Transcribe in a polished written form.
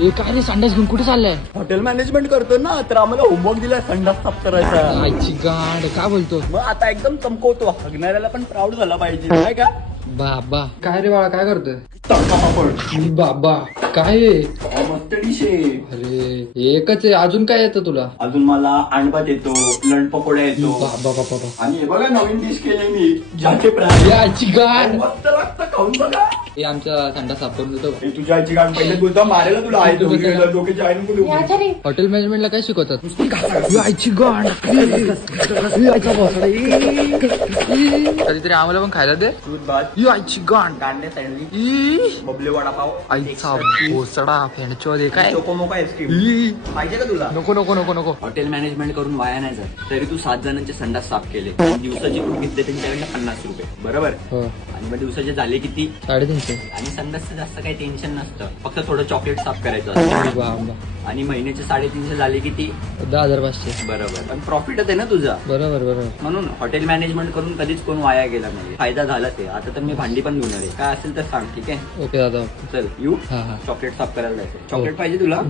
हे काय रे संडास घेऊन कुठे चाललाय? हॉटेल मॅनेजमेंट करतो ना, तर आम्हाला होमवर्क दिलाय संडास साफ करायचा. आईची गाड काय बोलतो? मग आता एकदम चमकवतो, हगणाऱ्याला पण प्राऊड झाला पाहिजे काय का. बाबा काय रे बाळा काय करतोय? तडका पापड बाबा काय आहे? मस्त डिश आहे. अरे एकच आहे, अजून काय येतं तुला? अजून मला अंडभात येतो, लंड पकोडा येतो. बाबा बाबा आणि हे बघा नवीन डिश केली मी, ज्याचे प्राईस याची गाड. मस्त लागतं, खाऊन बघा. हे आमचा संडास साफ करून देतो. हे तुझ्या आईची गाठ पहिले बोलता मारेला तुला. आहे डोक्याची आहे ना तुला. हॉटेल मॅनेजमेंटला काय शिकवतात? आईची गाड. कधीतरी आम्हाला पण खायला दे. दूध भात, आईची गाड. कांदे सँडविच, बबले वडापाव, आईचा भोसडा फेणचो दे काय. चोको मोको आईस्क्रीम पाहिजे का तुला? नको नको नको नको. हॉटेल मॅनेजमेंट करून वाया नाही जात. तरी तू 7 जणांचे संडास साफ केले, दिवसाचे तू घेतले त्यांच्याकडे 50 रुपये बरोबर. हो आणि मग दिवसाचे झाले किती? 350. आणि संडासचं जास्त काही टेन्शन नसतं, फक्त थोडं चॉकलेट साफ करायचं असतं. बाबा आणि महिन्याचे 350 झाले किती? 10,500. बरोबर. पण प्रॉफिटच आहे ना तुझा. बरोबर बरोबर. म्हणून हॉटेल मॅनेजमेंट करून कधीच कोण वाया गेला नाही, फायदा झाला ते. आता तर मी भांडी पण धुणार आहे, काय असेल तर सांग ठीक आहे. ओके दादा. चल येऊ. हा हा. चॉकलेट साफ करायला जायचं. चॉकलेट पाहिजे तुला?